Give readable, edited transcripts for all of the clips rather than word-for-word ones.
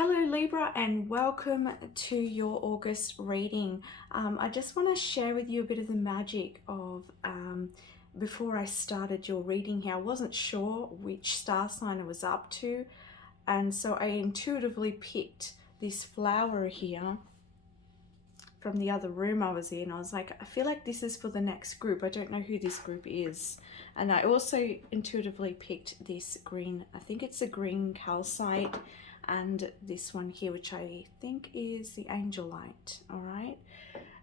Hello Libra, and welcome to your August reading. I just want to share with you a bit of the magic of before I started your reading here. I wasn't sure which star sign I was up to, and so I intuitively picked this flower here from the other room I was in. I was like, I feel like this is for the next group. I don't know who this group is. And I also intuitively picked this green, I think it's a green calcite, and this one here, which I think is the angel light. All right.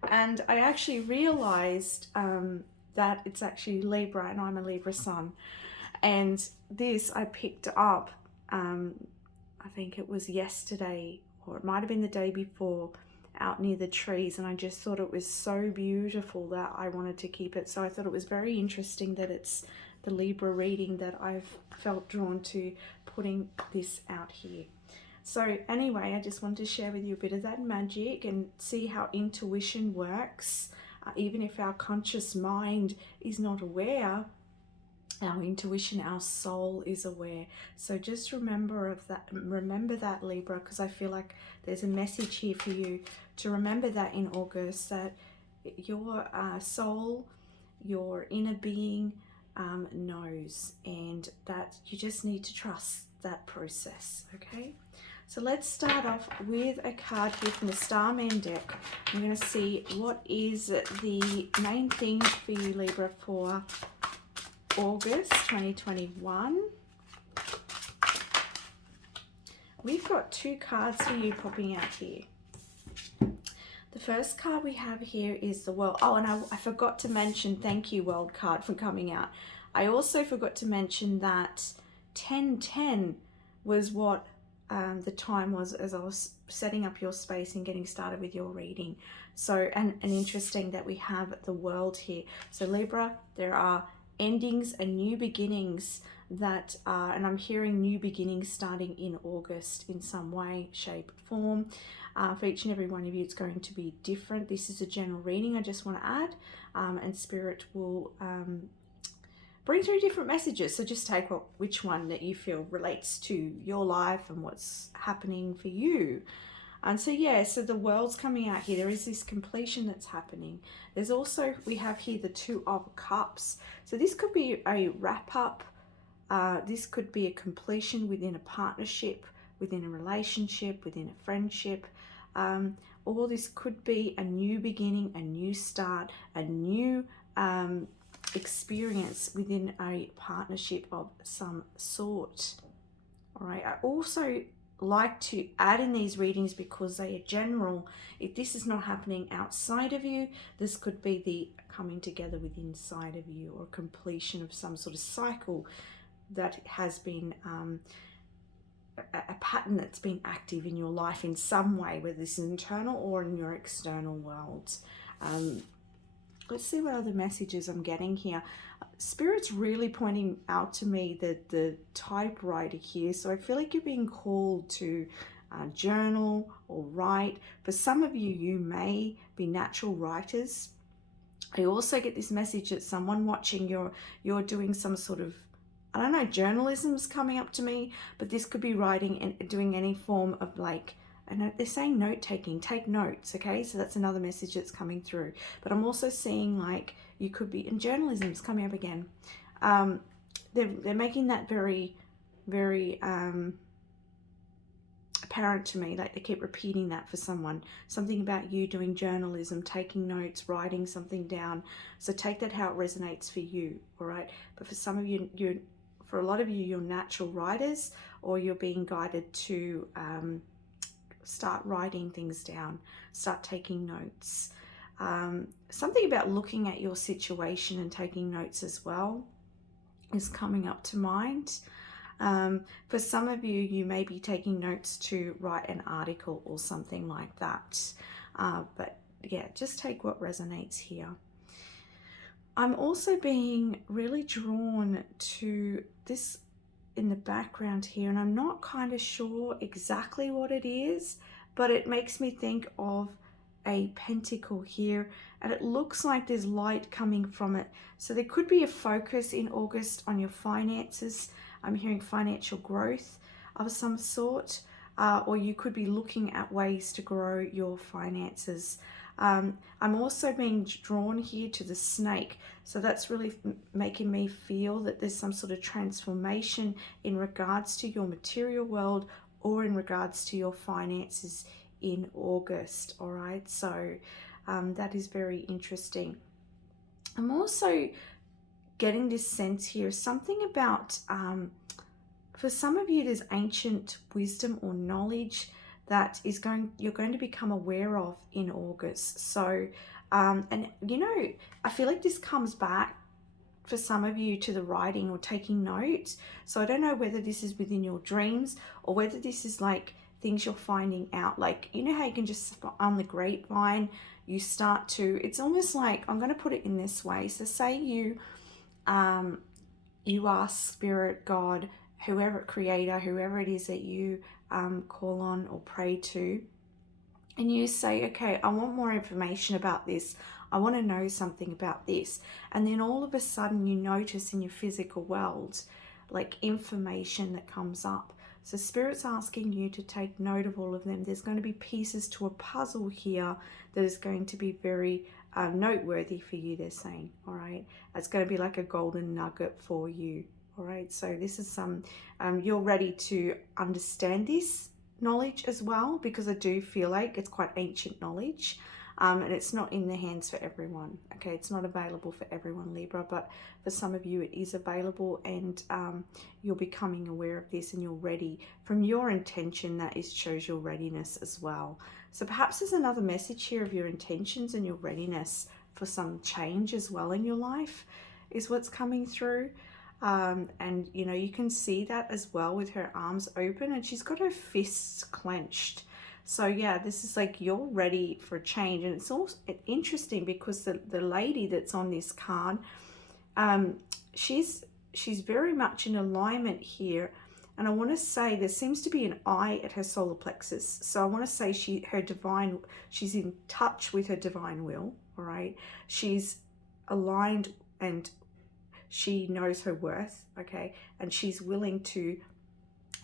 And I actually realized that it's actually Libra, and I'm a Libra sun. And this I picked up, I think it was yesterday, or it might have been the day before, out near the trees, and I just thought it was so beautiful that I wanted to keep it. So I thought it was very interesting that it's the Libra reading that I've felt drawn to putting this out here. So anyway, I just wanted to share with you a bit of that magic and see how intuition works. Even if our conscious mind is not aware, our intuition, our soul is aware. So just remember that Libra, because I feel like there's a message here for you to remember that in August, that your soul, your inner being knows, and that you just need to trust that process. Okay, so let's start off with a card here from the Starman deck. I'm going to see what is the main thing for you, Libra, for August 2021. We've got two cards for you popping out here. The first card we have here is the World. Oh, and I forgot to mention, thank you, World card, for coming out. I also forgot to mention that 10:10 was what the time was as I was setting up your space and getting started with your reading. So, and interesting that we have the World here. So Libra, there are endings and new beginnings that are, and I'm hearing new beginnings starting in August in some way, shape, form. For each and every one of you, it's going to be different. This is a general reading, I just want to add, and Spirit will bring through different messages. So just take which one that you feel relates to your life and what's happening for you. And so, yeah, so the World's coming out here. There is this completion that's happening. There's also, we have here the Two of Cups. So this could be a wrap up. This could be a completion within a partnership, within a relationship, within a friendship. Or this could be a new beginning, a new start, a new experience within a partnership of some sort. All right. I also like to add in these readings, because they are general. If this is not happening outside of you, this could be the coming together with inside of you, or completion of some sort of cycle that has been a pattern that's been active in your life in some way, whether this is internal or in your external world. Let's see what other messages I'm getting here. Spirit's really pointing out to me that the typewriter here. So I feel like you're being called to journal or write. For some of you, you may be natural writers. I also get this message that someone watching, you're doing some sort of, I don't know, journalism's coming up to me, but this could be writing and doing any form of, like, and they're saying note taking, take notes. Okay, so that's another message that's coming through. But I'm also seeing, like, you could be in journalism's coming up again. They're making that very, very apparent to me. Like, they keep repeating that for someone. Something about you doing journalism, taking notes, writing something down. So take that how it resonates for you. All right. But for some of you, for a lot of you, you're natural writers, or you're being guided to start writing things down, start taking notes. Something about looking at your situation and taking notes as well is coming up to mind. For some of you, you may be taking notes to write an article or something like that. But yeah, just take what resonates here. I'm also being really drawn to this in the background here, and I'm not kind of sure exactly what it is, but it makes me think of a pentacle here, and it looks like there's light coming from it. So there could be a focus in August on your finances. I'm hearing financial growth of some sort. or you could be looking at ways to grow your finances. I'm also being drawn here to the snake. So that's really making me feel that there's some sort of transformation in regards to your material world or in regards to your finances in August. All right, so that is very interesting. I'm also getting this sense here, something about, for some of you, there's ancient wisdom or knowledge that you're going to become aware of in August. So, and you know, I feel like this comes back for some of you to the writing or taking notes. So I don't know whether this is within your dreams or whether this is like things you're finding out. Like, you know how you can just, on the grapevine, you start to, it's almost like, I'm going to put it in this way. So say you ask Spirit, God, whoever, Creator, whoever it is that you call on or pray to, and you say, okay, I want more information about this. I want to know something about this. And then all of a sudden you notice in your physical world, like information that comes up. So Spirit's asking you to take note of all of them. There's going to be pieces to a puzzle here that is going to be very noteworthy for you, they're saying, all right? It's going to be like a golden nugget for you, all right? So this is some, you're ready to understand this knowledge as well, because I do feel like it's quite ancient knowledge, and it's not in the hands for everyone. Okay, it's not available for everyone, Libra, but for some of you it is available, and you're becoming aware of this and you're ready. From your intention, that is shows your readiness as well. So perhaps there's another message here of your intentions and your readiness for some change as well in your life is what's coming through. And you know, you can see that as well with her arms open, and she's got her fists clenched. So yeah, this is like you're ready for change. And it's also interesting because the lady that's on this card, she's very much in alignment here. And I want to say there seems to be an eye at her solar plexus. So I want to say she's in touch with her divine will, all right? She's aligned and she knows her worth, okay? And she's willing to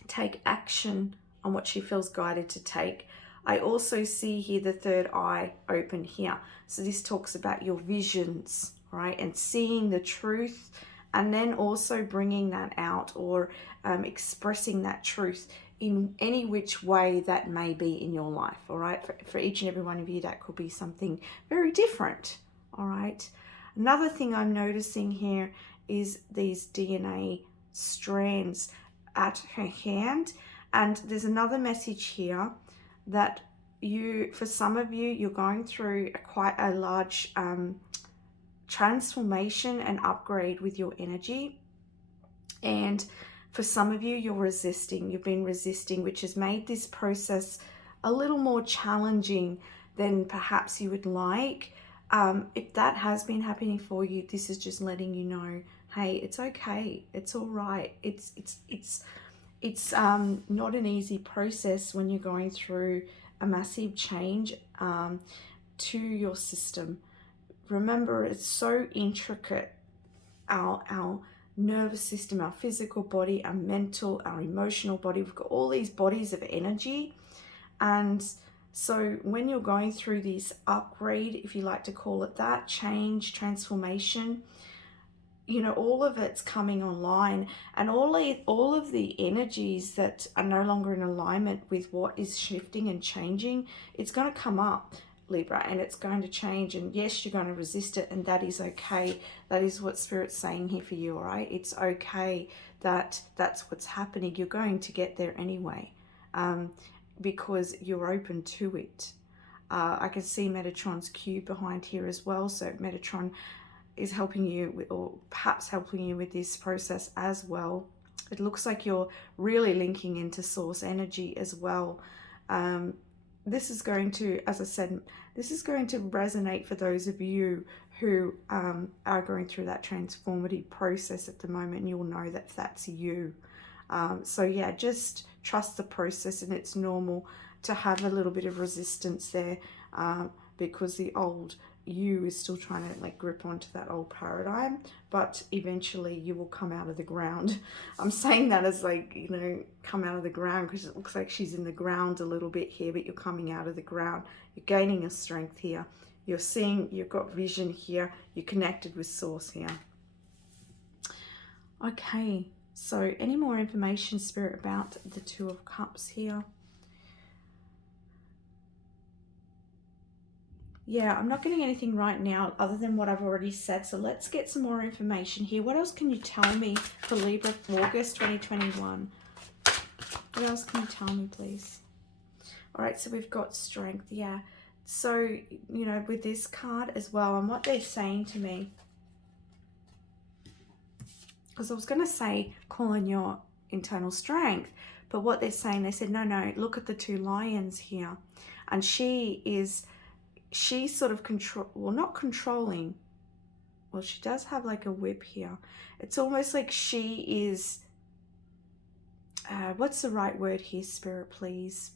take action on what she feels guided to take. I also see here the third eye open here. So this talks about your visions, right? And seeing the truth, and then also bringing that out, or expressing that truth in any which way that may be in your life, all right? For each and every one of you, that could be something very different, all right? Another thing I'm noticing here is these DNA strands at her hand. And there's another message here that for some of you, you're going through quite a large transformation and upgrade with your energy. And for some of you, you've been resisting, which has made this process a little more challenging than perhaps you would like. If that has been happening for you, this is just letting you know, hey, it's okay, it's all right. It's not an easy process when you're going through a massive change to your system. Remember, it's so intricate. Our nervous system, our physical body, our mental, our emotional body. We've got all these bodies of energy. And so when you're going through this upgrade, if you like to call it that, change, transformation, you know, all of it's coming online, and all of the energies that are no longer in alignment with what is shifting and changing, it's going to come up, Libra, and it's going to change. And yes, you're going to resist it, and that is okay. That is what Spirit's saying here for you, all right? It's okay that that's what's happening. You're going to get there anyway, because you're open to it. I can see Metatron's cube behind here as well. So Metatron is helping you with, or perhaps helping you with this process as well. It looks like you're really linking into source energy as well. This is going to, as I said, this is going to resonate for those of you who are going through that transformative process at the moment. You'll know that that's you. So yeah, just trust the process, and it's normal to have a little bit of resistance there, because the old you is still trying to like grip onto that old paradigm, but eventually you will come out of the ground. I'm saying that as like, you know, come out of the ground, because it looks like she's in the ground a little bit here, but you're coming out of the ground. You're gaining a strength here. You're seeing, you've got vision here. You're connected with source here. Okay, so any more information, Spirit, about the Two of Cups here? Yeah, I'm not getting anything right now other than what I've already said. So let's get some more information here. What else can you tell me for Libra August 2021? What else can you tell me, please? All right, so we've got strength. Yeah. So, you know, with this card as well, and what they're saying to me, because I was going to say call on your internal strength, but what they're saying, they said, no, look at the two lions here. And she's sort of not controlling. Well, she does have like a whip here. It's almost like she is, what's the right word here, Spirit, please?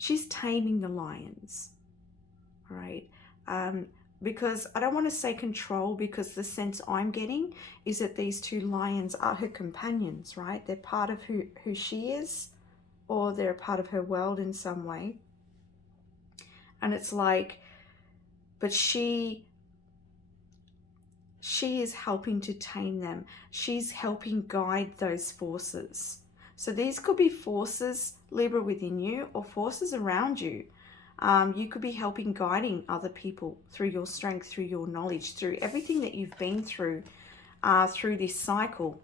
She's taming the lions, right? Because I don't want to say control, because the sense I'm getting is that these two lions are her companions, right? They're part of who she is, or they're a part of her world in some way. And it's like, but she is helping to tame them. She's helping guide those forces. So these could be forces, Libra, within you, or forces around you. You could be helping, guiding other people through your strength, through your knowledge, through everything that you've been through this cycle,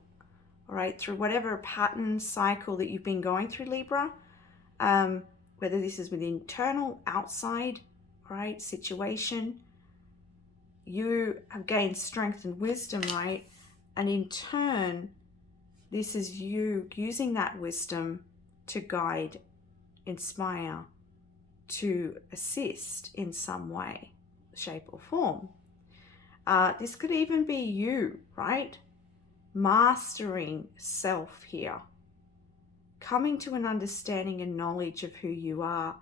all right, through whatever pattern, cycle that you've been going through, Libra, whether this is with internal, outside, right, situation. You have gained strength and wisdom, right? And in turn, this is you using that wisdom to guide, inspire, to assist in some way, shape or form. This could even be you, right? Mastering self here. Coming to an understanding and knowledge of who you are,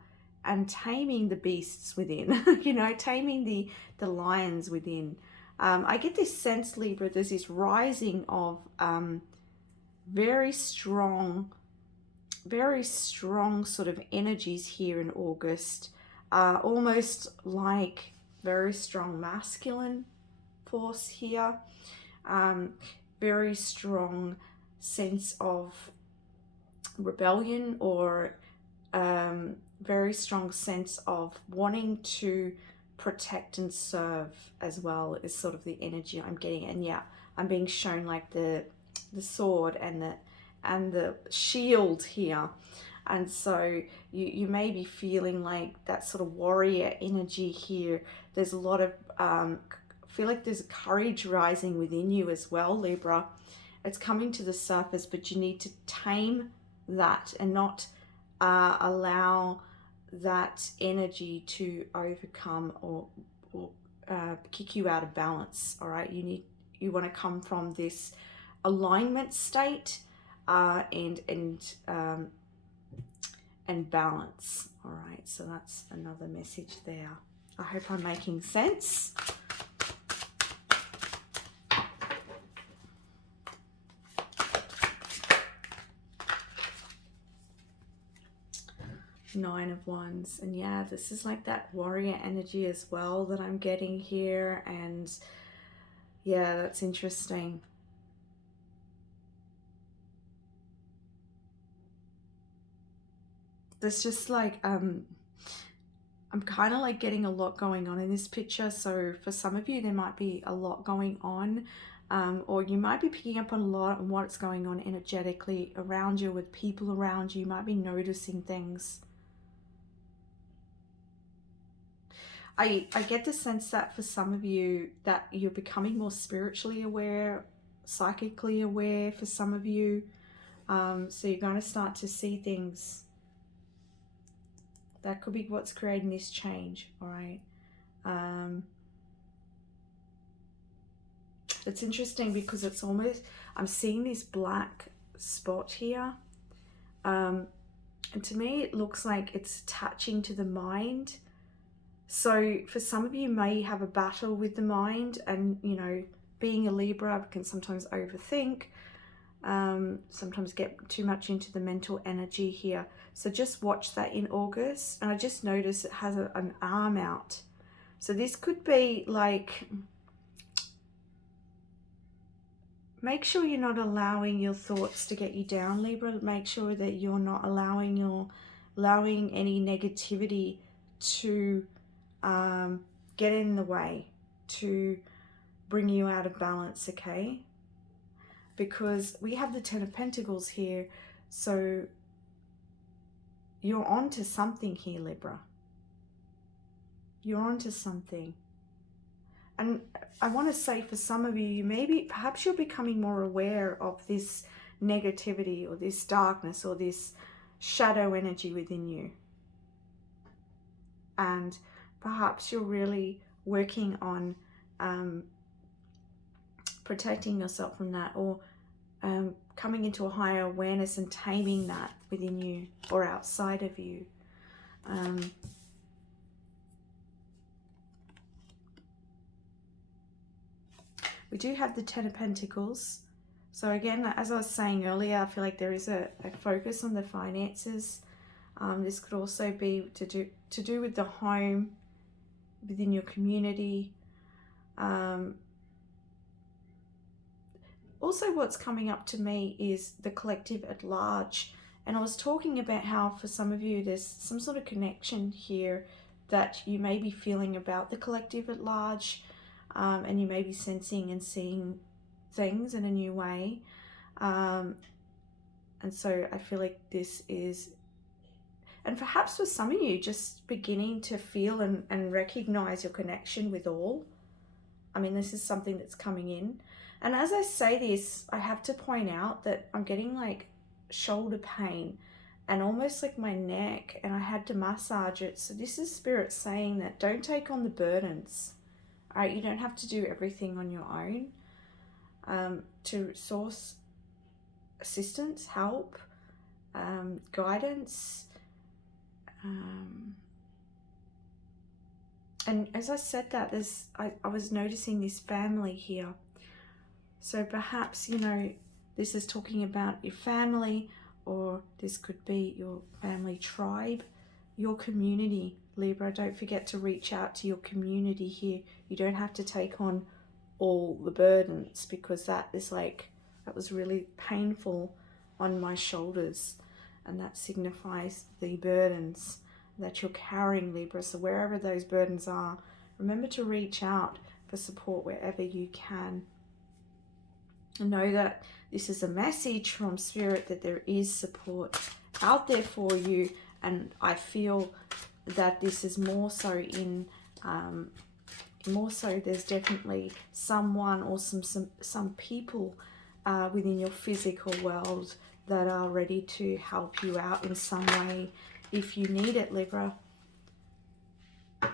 and taming the beasts within, you know, taming the lions within. I get this sense, Libra, there's this rising of very strong sort of energies here in August, almost like very strong masculine force here, very strong sense of rebellion, or very strong sense of wanting to protect and serve as well, is sort of the energy I'm getting. And yeah, I'm being shown like the sword and the shield here. And so you may be feeling like that sort of warrior energy here. There's a lot of I feel like there's courage rising within you as well, Libra. It's coming to the surface, but you need to tame that and not allow that energy to overcome or kick you out of balance. All right, you want to come from this alignment state and balance. All right, so that's another message there. I hope I'm making sense. Nine of Wands, and yeah, this is like that warrior energy as well that I'm getting here. And yeah, that's interesting. There's just like I'm kind of like getting a lot going on in this picture. So for some of you, there might be a lot going on, or you might be picking up on a lot on what's going on energetically around you, with people around you. You might be noticing things. I get the sense that for some of you that you're becoming more spiritually aware, psychically aware for some of you. So you're going to start to see things. That could be what's creating this change, all right? It's interesting because it's almost, I'm seeing this black spot here. And to me, it looks like it's attaching to the mind. So for some of you may have a battle with the mind, and you know, being a Libra can sometimes overthink, sometimes get too much into the mental energy here. So just watch that in August. And I just noticed it has an arm out. So this could be like, make sure you're not allowing your thoughts to get you down, Libra. Make sure that you're not allowing any negativity to get in the way, to bring you out of balance, okay? Because we have the Ten of Pentacles here, so you're onto something here, Libra. You're onto something. And I want to say for some of you, perhaps you're becoming more aware of this negativity or this darkness or this shadow energy within you. And perhaps you're really working on protecting yourself from that, or coming into a higher awareness and taming that within you or outside of you. We do have the Ten of Pentacles. So again, as I was saying earlier, I feel like there is a focus on the finances. This could also be to do with the home, within your community. Also, what's coming up to me is the collective at large. And I was talking about how for some of you, there's some sort of connection here that you may be feeling about the collective at large. And you may be sensing and seeing things in a new way. And so I feel like this is, and perhaps for some of you, just beginning to feel and recognize your connection with all. I mean, this is something that's coming in. And as I say this, I have to point out that I'm getting like shoulder pain and almost like my neck, and I had to massage it. So this is Spirit saying that don't take on the burdens. All right, you don't have to do everything on your own. To source assistance, help, guidance. And as I said that, I was noticing this family here. So perhaps, you know, this is talking about your family, or this could be your family tribe, your community. Libra, don't forget to reach out to your community here. You don't have to take on all the burdens, because that was really painful on my shoulders, and that signifies the burdens that you're carrying, Libra. So wherever those burdens are, remember to reach out for support wherever you can. And know that this is a message from Spirit that there is support out there for you, and I feel that this is more so there's definitely someone or some people within your physical world that are ready to help you out in some way if you need it, Libra. I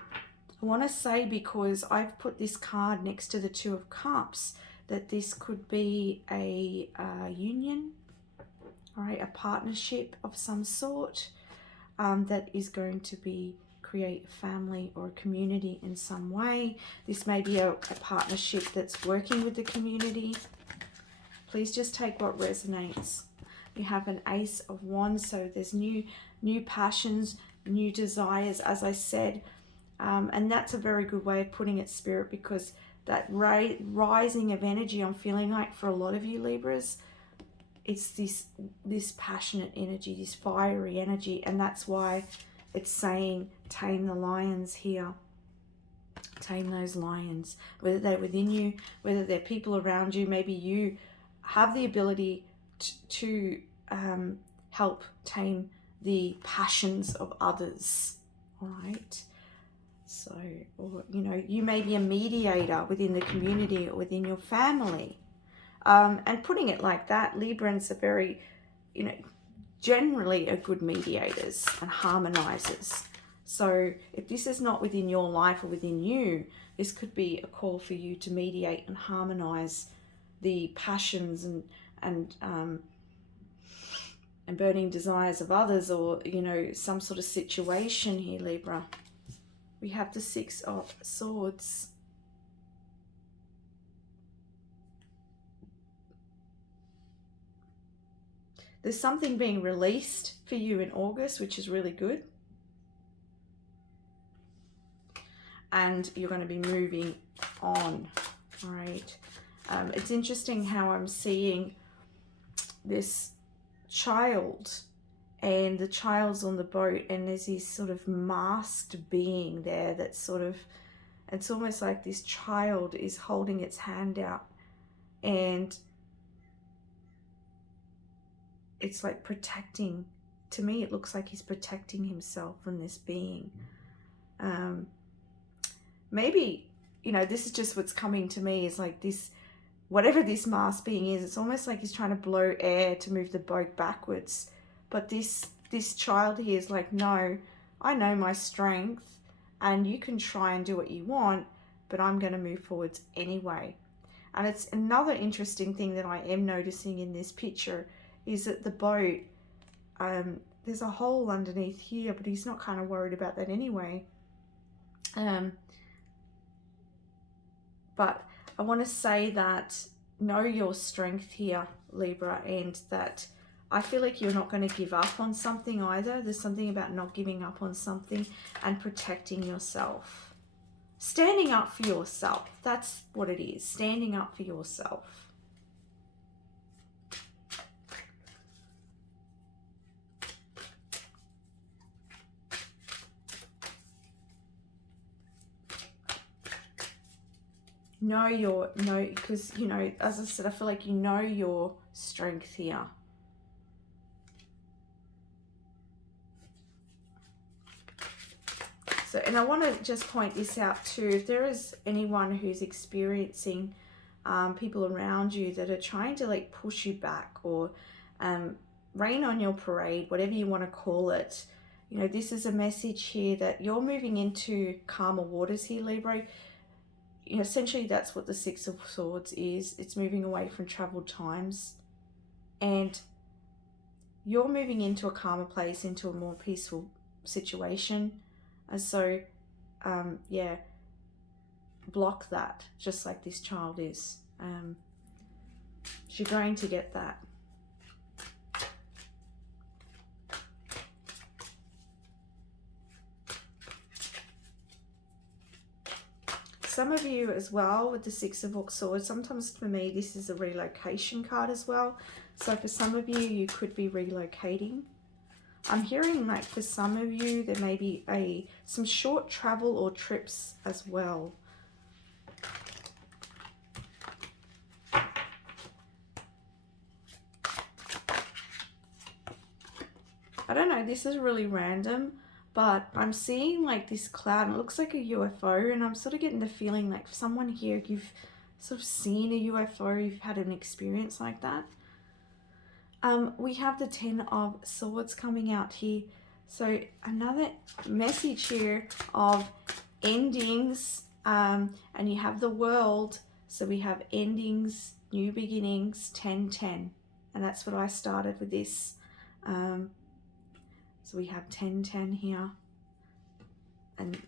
want to say, because I've put this card next to the Two of Cups, that this could be a union, all right, a partnership of some sort. That is going to create a family or a community in some way. This may be a partnership that's working with the community. Please just take what resonates. You have an Ace of Wands, so there's new passions, new desires, as I said. And that's a very good way of putting it, Spirit, because that rising of energy, I'm feeling like for a lot of you Libras, it's this passionate energy, this fiery energy, and that's why it's saying tame the lions here. Tame those lions, whether they're within you, whether they're people around you. Maybe you have the ability to help tame the passions of others, all right? So, or, you know, you may be a mediator within the community or within your family. And putting it like that, Librans are very, you know, generally are good mediators and harmonizers. So if this is not within your life or within you, this could be a call for you to mediate and harmonize the passions and and burning desires of others, or, you know, some sort of situation here, Libra. We have the Six of Swords. There's something being released for you in August, which is really good. And you're going to be moving on, all right? It's interesting how I'm seeing this child, and the child's on the boat, and there's this sort of masked being there that's sort of, it's almost like this child is holding its hand out, and it's like protecting, to me it looks like he's protecting himself from this being. Maybe, you know, this is just what's coming to me, is like this, whatever this masked being is, it's almost like he's trying to blow air to move the boat backwards. But this child here is like, no, I know my strength, and you can try and do what you want, but I'm going to move forwards anyway. And it's another interesting thing that I am noticing in this picture is that the boat, there's a hole underneath here, but he's not kind of worried about that anyway. But I want to say that know your strength here, Libra, and that I feel like you're not going to give up on something either. There's something about not giving up on something and protecting yourself. Standing up for yourself. That's what it is. Standing up for yourself. Because, you know, as I said, I feel like you know your strength here. So, and I want to just point this out too. If there is anyone who's experiencing people around you that are trying to like push you back, or rain on your parade, whatever you want to call it, you know, this is a message here that you're moving into calmer waters here, Libra. You know, essentially that's what the Six of Swords is. It's moving away from troubled times, and you're moving into a calmer place, into a more peaceful situation. And so, yeah, block that, just like this child is. You're going to get that. Some of you as well with the Six of Swords, sometimes for me this is a relocation card as well. So for some of you, you could be relocating. I'm hearing like for some of you there may be some short travel or trips as well. I don't know, this is really random, but I'm seeing like this cloud, and it looks like a UFO, and I'm sort of getting the feeling like someone here, you've sort of seen a UFO, you've had an experience like that. We have the Ten of Swords coming out here. So another message here of endings, and you have the World. So we have endings, new beginnings, 10-10. And that's what I started with this. So we have 10-10 here. And,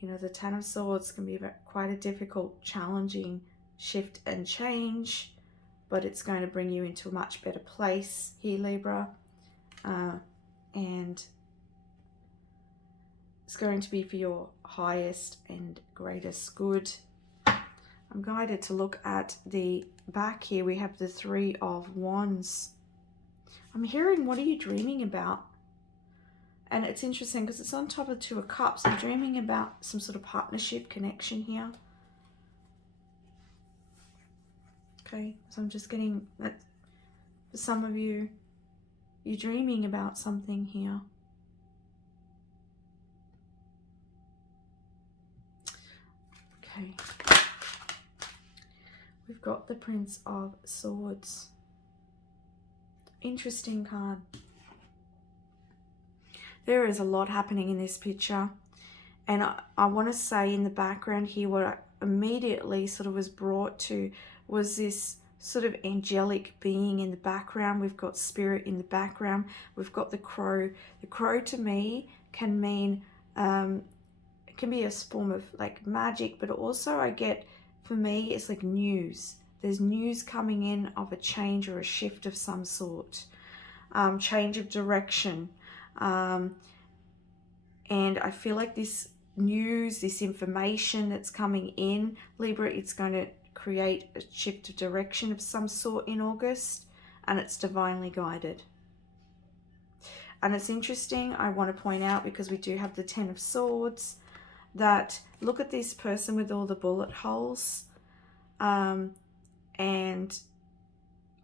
you know, the Ten of Swords can be quite a difficult, challenging shift and change, but it's going to bring you into a much better place here, Libra. And it's going to be for your highest and greatest good. I'm guided to look at the back here. We have the Three of Wands. I'm hearing, what are you dreaming about? And it's interesting because it's on top of Two of Cups. I'm dreaming about some sort of partnership connection here. Okay, so I'm just getting that for some of you, you're dreaming about something here. Okay. We've got the Prince of Swords. Interesting card. There is a lot happening in this picture. And I want to say in the background here, what I immediately sort of was brought to was this sort of angelic being in the background. We've got spirit in the background. We've got the crow. The crow to me can mean, it can be a form of like magic, but also I get, for me, it's like news. There's news coming in of a change or a shift of some sort, change of direction. And I feel like this news, this information that's coming in, Libra, it's going to create a shift of direction of some sort in August, and it's divinely guided. And it's interesting, I want to point out, because we do have the Ten of Swords, that look at this person with all the bullet holes. And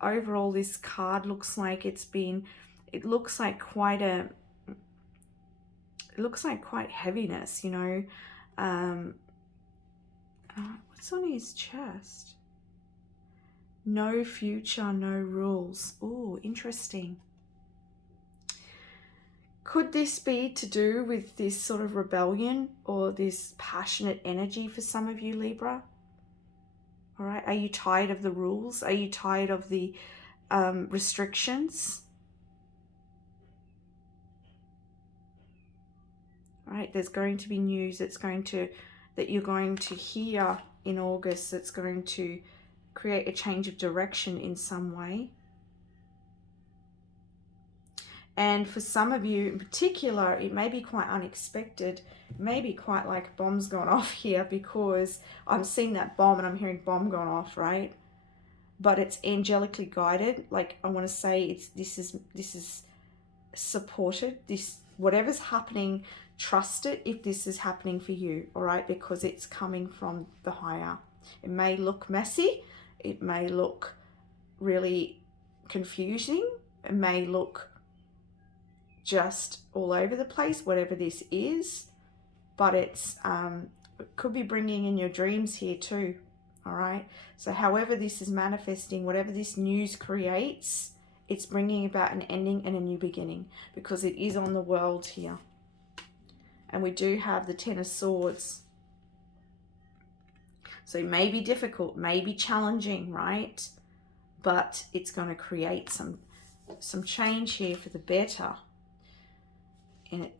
overall this card looks like it looks like quite heaviness, you know. What's on his chest? No future, no rules. Oh, interesting. Could this be to do with this sort of rebellion or this passionate energy for some of you, Libra? All right, are you tired of the rules? Are you tired of the restrictions? All right, there's going to be news that you're going to hear in August that's going to create a change of direction in some way. And for some of you in particular, it may be quite unexpected, maybe quite like bombs gone off here, because I'm seeing that bomb and I'm hearing bomb gone off, right? But it's angelically guided. Like, I want to say this is supported. This, whatever's happening, trust it if this is happening for you, all right? Because it's coming from the higher. It may look messy. It may look really confusing. It may look just all over the place, whatever this is, but it could be bringing in your dreams here too. All right, so however this is manifesting, whatever this news creates, it's bringing about an ending and a new beginning, because it is on the world here. And we do have the Ten of Swords, so it may be difficult, may be challenging, right? But it's going to create some change here for the better. And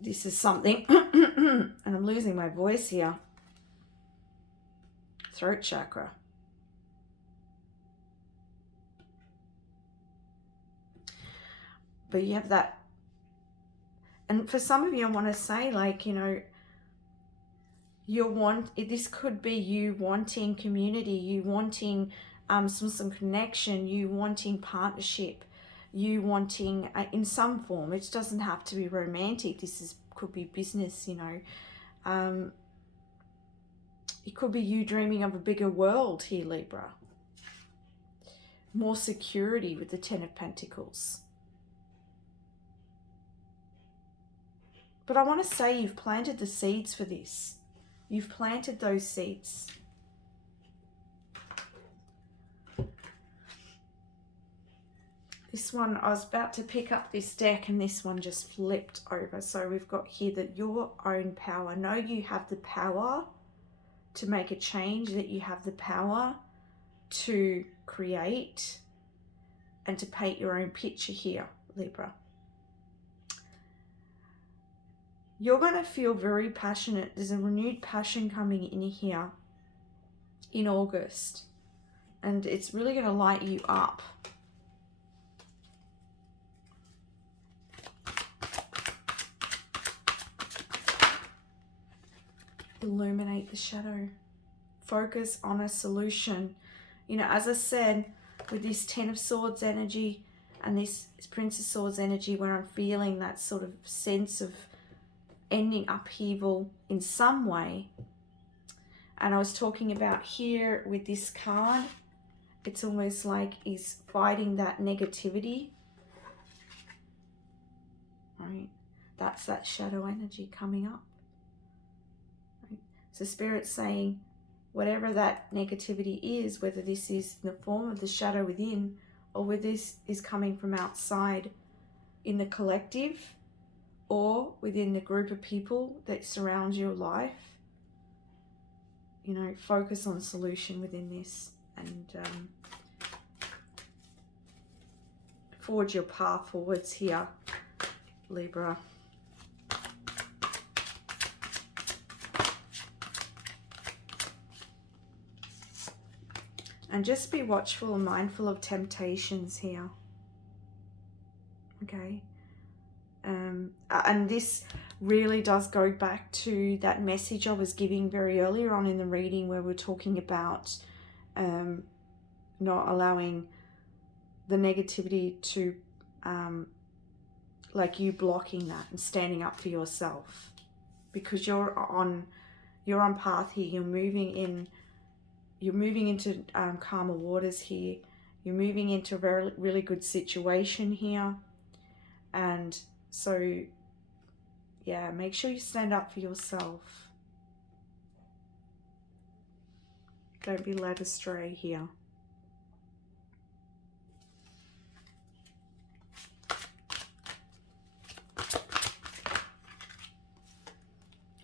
this is something, and I'm losing my voice here. Throat chakra. But you have that, and for some of you, I want to say, like, you know, this could be you wanting community, you wanting some connection, you wanting partnership, you wanting in some form. It doesn't have to be romantic. Could be business, you know. It could be you dreaming of a bigger world here, Libra. More security with the Ten of Pentacles. But I want to say you've planted the seeds for this. You've planted those seeds. This one, I was about to pick up this deck and this one just flipped over. So we've got here that your own power. Know you have the power to make a change, that you have the power to create and to paint your own picture here, Libra. You're going to feel very passionate. There's a renewed passion coming in here in August, and it's really going to light you up. Illuminate the shadow. Focus on a solution. You know, as I said, with this Ten of Swords energy and this Prince of Swords energy, where I'm feeling that sort of sense of ending upheaval in some way. And I was talking about here with this card, it's almost like he's fighting that negativity. Right? That's that shadow energy coming up. Right? So Spirit's saying, whatever that negativity is, whether this is in the form of the shadow within, or whether this is coming from outside in the collective, or within the group of people that surround your life, you know, focus on solution within this. and forge your path forwards here, Libra. And just be watchful and mindful of temptations here. Okay. And this really does go back to that message I was giving very earlier on in the reading, where we're talking about not allowing the negativity to, like you blocking that and standing up for yourself, because you're on path here. You're moving into calmer waters here. You're moving into a really good situation here. And so, yeah, make sure you stand up for yourself. Don't be led astray here.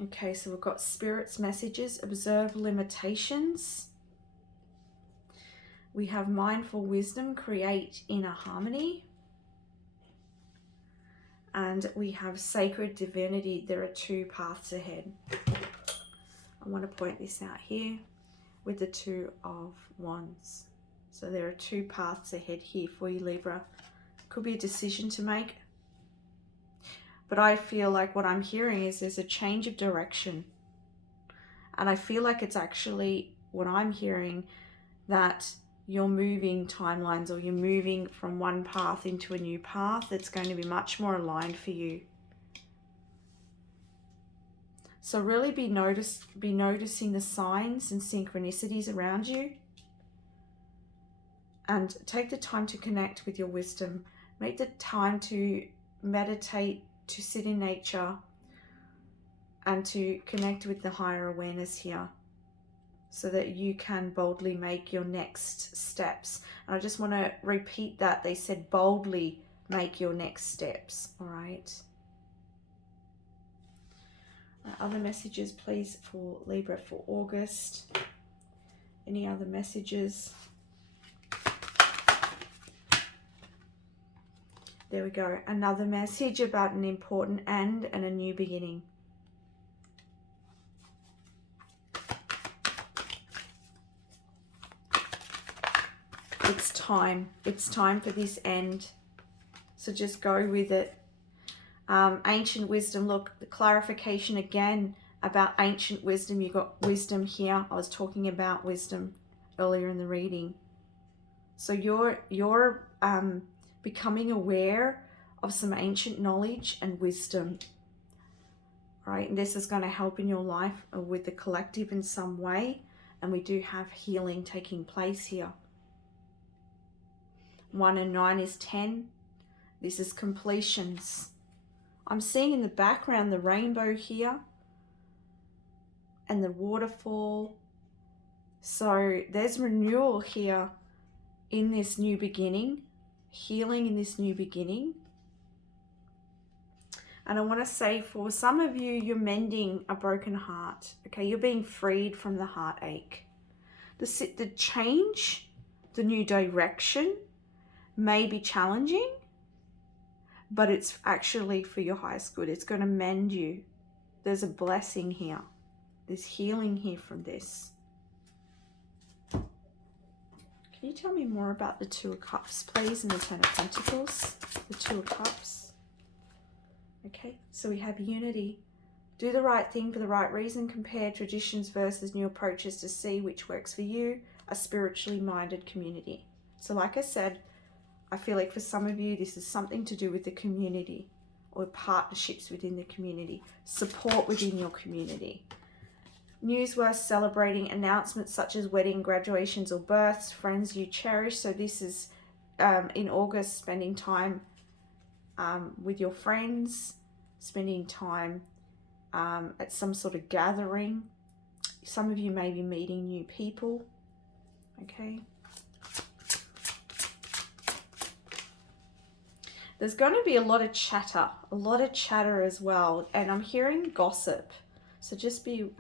Okay, so we've got Spirit's messages. Observe limitations. We have mindful wisdom. Create inner harmony. And we have sacred divinity. There are two paths ahead. I want to point this out here with the Two of Wands. So there are two paths ahead here for you, Libra. Could be a decision to make. But I feel like what I'm hearing is there's a change of direction. And I feel like it's actually what I'm hearing, that you're moving timelines, or you're moving from one path into a new path that's going to be much more aligned for you. So really be noticing the signs and synchronicities around you, and take the time to connect with your wisdom. Make the time to meditate, to sit in nature, and to connect with the higher awareness here, so that you can boldly make your next steps. And I just want to repeat that. They said boldly make your next steps. All right. Other messages, please, for Libra for August. Any other messages? There we go. Another message about an important end and a new beginning. It's time. It's time for this end. So just go with it. Ancient wisdom. Look, the clarification again about ancient wisdom. You got wisdom here. I was talking about wisdom earlier in the reading. So you're becoming aware of some ancient knowledge and wisdom. Right? And this is going to help in your life with the collective in some way. And we do have healing taking place here. 1 and 9 is 10. This is completions. I'm seeing in the background the rainbow here and the waterfall. So there's renewal here in this new beginning, healing in this new beginning. And I want to say, for some of you, you're mending a broken heart. Okay, you're being freed from the heartache. The change, the new direction may be challenging, but it's actually for your highest good. It's going to mend you. There's a blessing here. There's healing here from this. Can you tell me more about the Two of Cups, please, and the Ten of Pentacles? The Two of Cups. Okay, so we have unity. Do the right thing for the right reason. Compare traditions versus new approaches to see which works for you. A spiritually minded community. So like I said, I feel like for some of you, this is something to do with the community, or partnerships within the community, support within your community. News worth celebrating, announcements such as wedding, graduations, or births, friends you cherish. So this is in August, spending time with your friends, spending time at some sort of gathering. Some of you may be meeting new people. Okay. There's going to be a lot of chatter as well. And I'm hearing gossip. So just be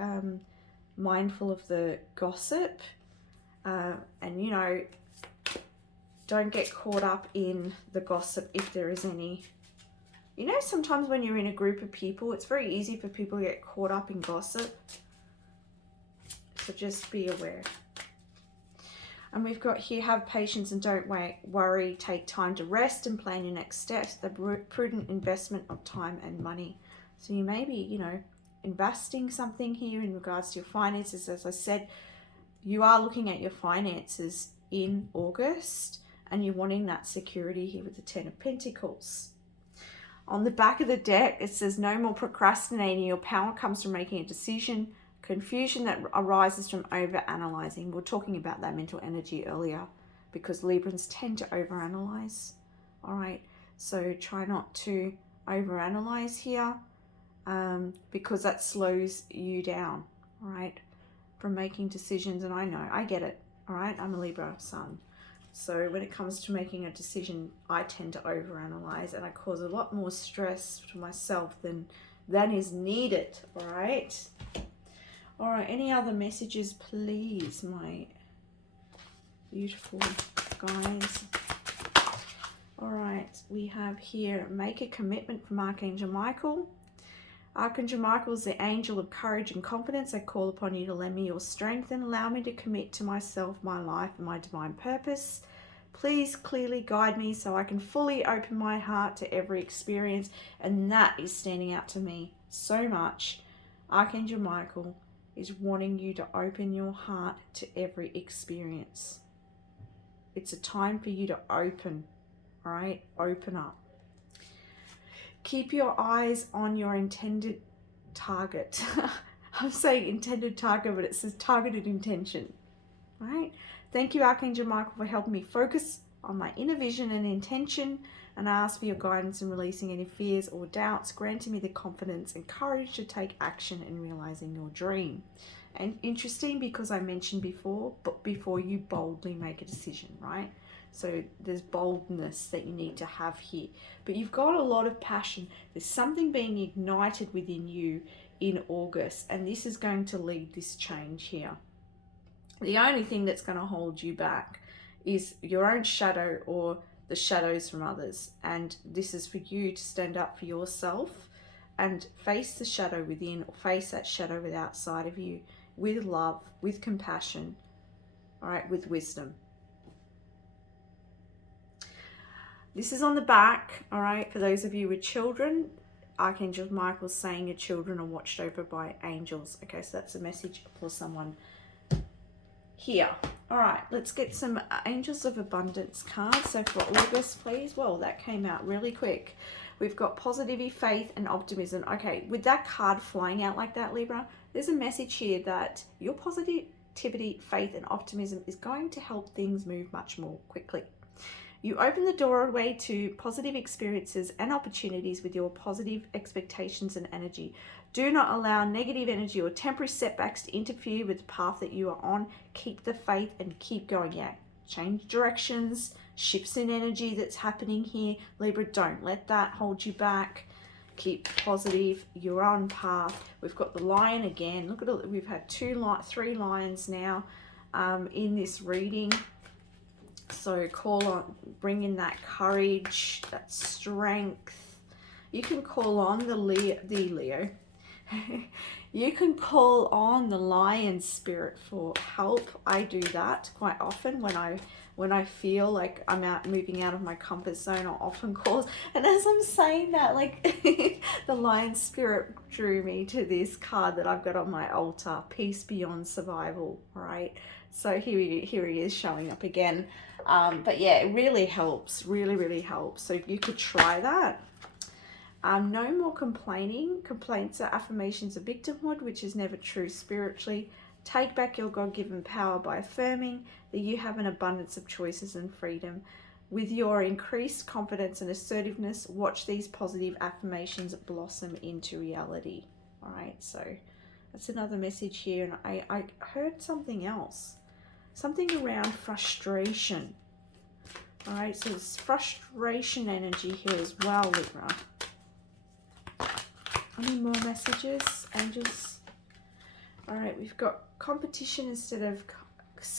mindful of the gossip And, you know, don't get caught up in the gossip if there is any. You know, sometimes when you're in a group of people, it's very easy for people to get caught up in gossip. So just be aware. And we've got here, have patience and don't worry. Take time to rest and plan your next steps. The prudent investment of time and money. So you may be, you know, investing something here in regards to your finances. As I said, you are looking at your finances in August and you're wanting that security here with the Ten of Pentacles. On the back of the deck, it says no more procrastinating. Your power comes from making a decision. Confusion that arises from over-analyzing. We were talking about that mental energy earlier because Librans tend to over-analyze. All right, so try not to over-analyze here because that slows you down, all right, from making decisions. And I know, I get it, all right? I'm a Libra sun. So when it comes to making a decision, I tend to overanalyze and I cause a lot more stress to myself than is needed, all right? All right, any other messages, please, my beautiful guys? All right, we have here, make a commitment from Archangel Michael. Archangel Michael is the angel of courage and confidence. I call upon you to lend me your strength and allow me to commit to myself, my life, and my divine purpose. Please clearly guide me so I can fully open my heart to every experience. And that is standing out to me so much. Archangel Michael is wanting you to open your heart to every experience. It's a time for you to open, all right? Open up. Keep your eyes on your intended target. I'm saying intended target, but it says targeted intention, right? Thank you, Archangel Michael, for helping me focus on my inner vision and intention, and I ask for your guidance in releasing any fears or doubts, granting me the confidence and courage to take action in realizing your dream. And interesting, because I mentioned before, but before you boldly make a decision, right? So there's boldness that you need to have here. But you've got a lot of passion. There's something being ignited within you in August, and this is going to lead this change here. The only thing that's going to hold you back is your own shadow or the shadows from others. And this is for you to stand up for yourself and face the shadow within, or face that shadow with outside of you with love, with compassion, all right, with wisdom. This is on the back, all right, for those of you with children. Archangel Michael's saying your children are watched over by angels. Okay, so that's a message for someone here. All right, let's get some Angels of Abundance cards. So for August, please. Well, that came out really quick. We've got positivity, faith, and optimism. Okay, with that card flying out like that, Libra, there's a message here that your positivity, faith, and optimism is going to help things move much more quickly. You open the doorway to positive experiences and opportunities with your positive expectations and energy. Do not allow negative energy or temporary setbacks to interfere with the path that you are on. Keep the faith and keep going. Yeah, change directions, shifts in energy that's happening here. Libra, don't let that hold you back. Keep positive. You're on path. We've got the lion again. Look at it. We've had three lions now in this reading. So call on, bring in that courage, that strength. You can call on the Leo. You can call on the lion spirit for help. I do that quite often when I feel like I'm moving out of my comfort zone. I'll often call, and as I'm saying that, like the lion spirit drew me to this card that I've got on my altar, Peace Beyond Survival. All right, so here he is showing up again. But yeah, it really helps, really helps. So you could try that. No more complaining. Complaints are affirmations of victimhood, which is never true spiritually. Take back your God-given power by affirming that you have an abundance of choices and freedom. With your increased confidence and assertiveness, watch these positive affirmations blossom into reality. All right, so that's another message here. And I heard something else. Something around frustration. All right, so there's frustration energy here as well, Libra. Any more messages, angels? All right, we've got competition instead of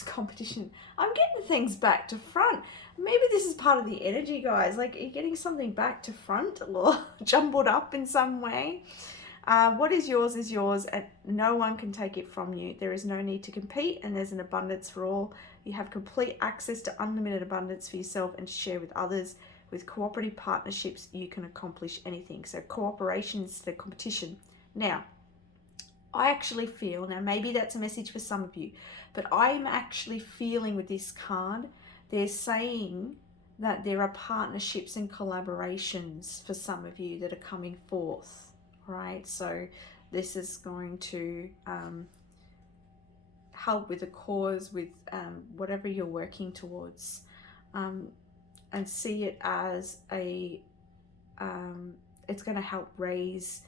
competition. I'm getting things back to front. Maybe this is part of the energy, guys. Like, you're getting something back to front or jumbled up in some way. What is yours, and no one can take it from you. There is no need to compete, and there's an abundance for all. You have complete access to unlimited abundance for yourself and to share with others. With cooperative partnerships, you can accomplish anything. So cooperation is the competition. Now, I actually feel, now maybe that's a message for some of you, but I'm actually feeling with this card, they're saying that there are partnerships and collaborations for some of you that are coming forth, right? So this is going to help with a cause, with whatever you're working towards, and see it as a, it's going to help raise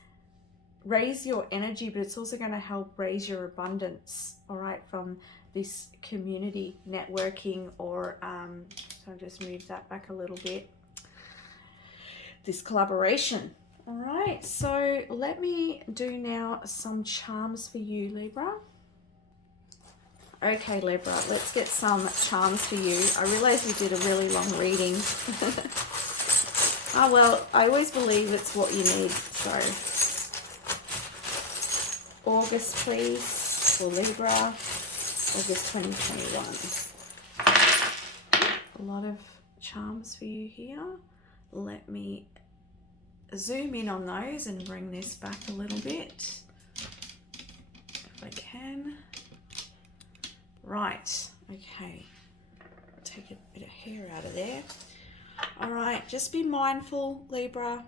your energy, but it's also going to help raise your abundance, all right, from this community networking, or so I'll just move that back a little bit, this collaboration. All right, so let me do now some charms for you, Libra. Okay, Libra, let's get some charms for you. I realize we did a really long reading. Oh, well, I always believe it's what you need, so August, please, for Libra, August 2021. A lot of charms for you here. Let me zoom in on those and bring this back a little bit, if I can. Right, okay. Take a bit of hair out of there. All right, just be mindful, Libra.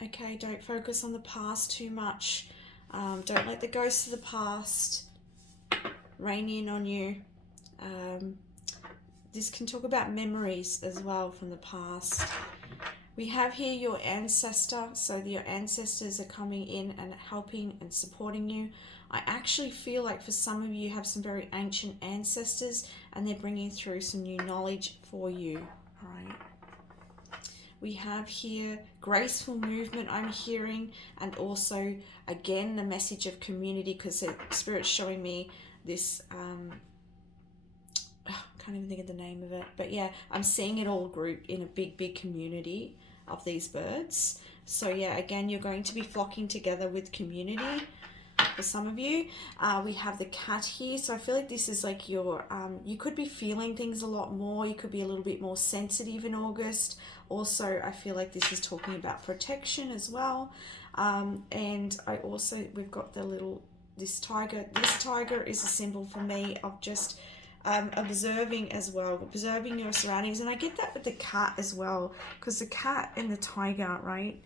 Okay, don't focus on the past too much. Don't let the ghosts of the past rain in on you. This can talk about memories as well from the past. We have here your ancestor, so your ancestors are coming in and helping and supporting you. I actually feel like for some of you have some very ancient ancestors, and they're bringing through some new knowledge for you. All right. We have here graceful movement, I'm hearing, and also, again, the message of community, because the Spirit's showing me this, I can't even think of the name of it, but yeah, I'm seeing it all grouped in a big community of these birds. So yeah, again, you're going to be flocking together with community. For some of you, we have the cat here, so I feel like this is like your, you could be feeling things a lot more, you could be a little bit more sensitive in August. Also, I feel like this is talking about protection as well, and I also, we've got the little, this tiger is a symbol for me of just observing as well, observing your surroundings. And I get that with the cat as well, because the cat and the tiger, right,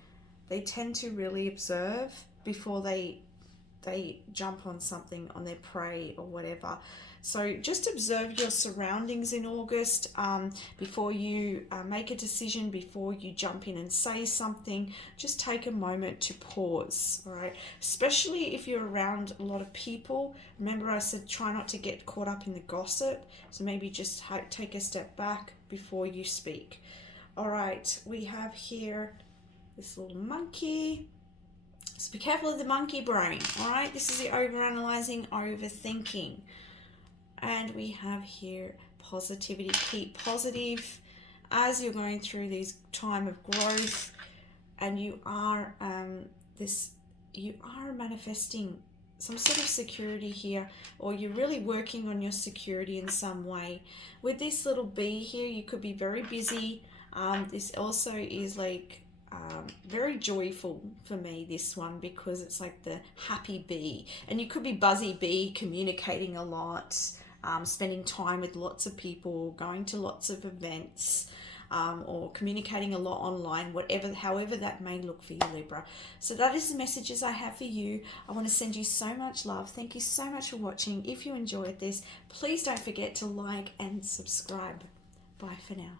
they tend to really observe before they jump on something, on their prey or whatever. So just observe your surroundings in August before you make a decision, before you jump in and say something. Just take a moment to pause, all right? Especially if you're around a lot of people. Remember I said try not to get caught up in the gossip, so maybe just take a step back before you speak. All right, we have here this little monkey. So be careful of the monkey brain, all right? This is the overanalyzing, overthinking. And we have here positivity. Keep positive as you're going through this time of growth, and you are manifesting some sort of security here, or you're really working on your security in some way. With this little bee here, you could be very busy. This also is like very joyful for me, this one, because it's like the happy bee, and you could be buzzy bee, communicating a lot, spending time with lots of people, going to lots of events, or communicating a lot online, however that may look for you, Libra. So that is the messages I have for you. I want to send you so much love. Thank you so much for watching. If you enjoyed this, please don't forget to like and subscribe. Bye for now.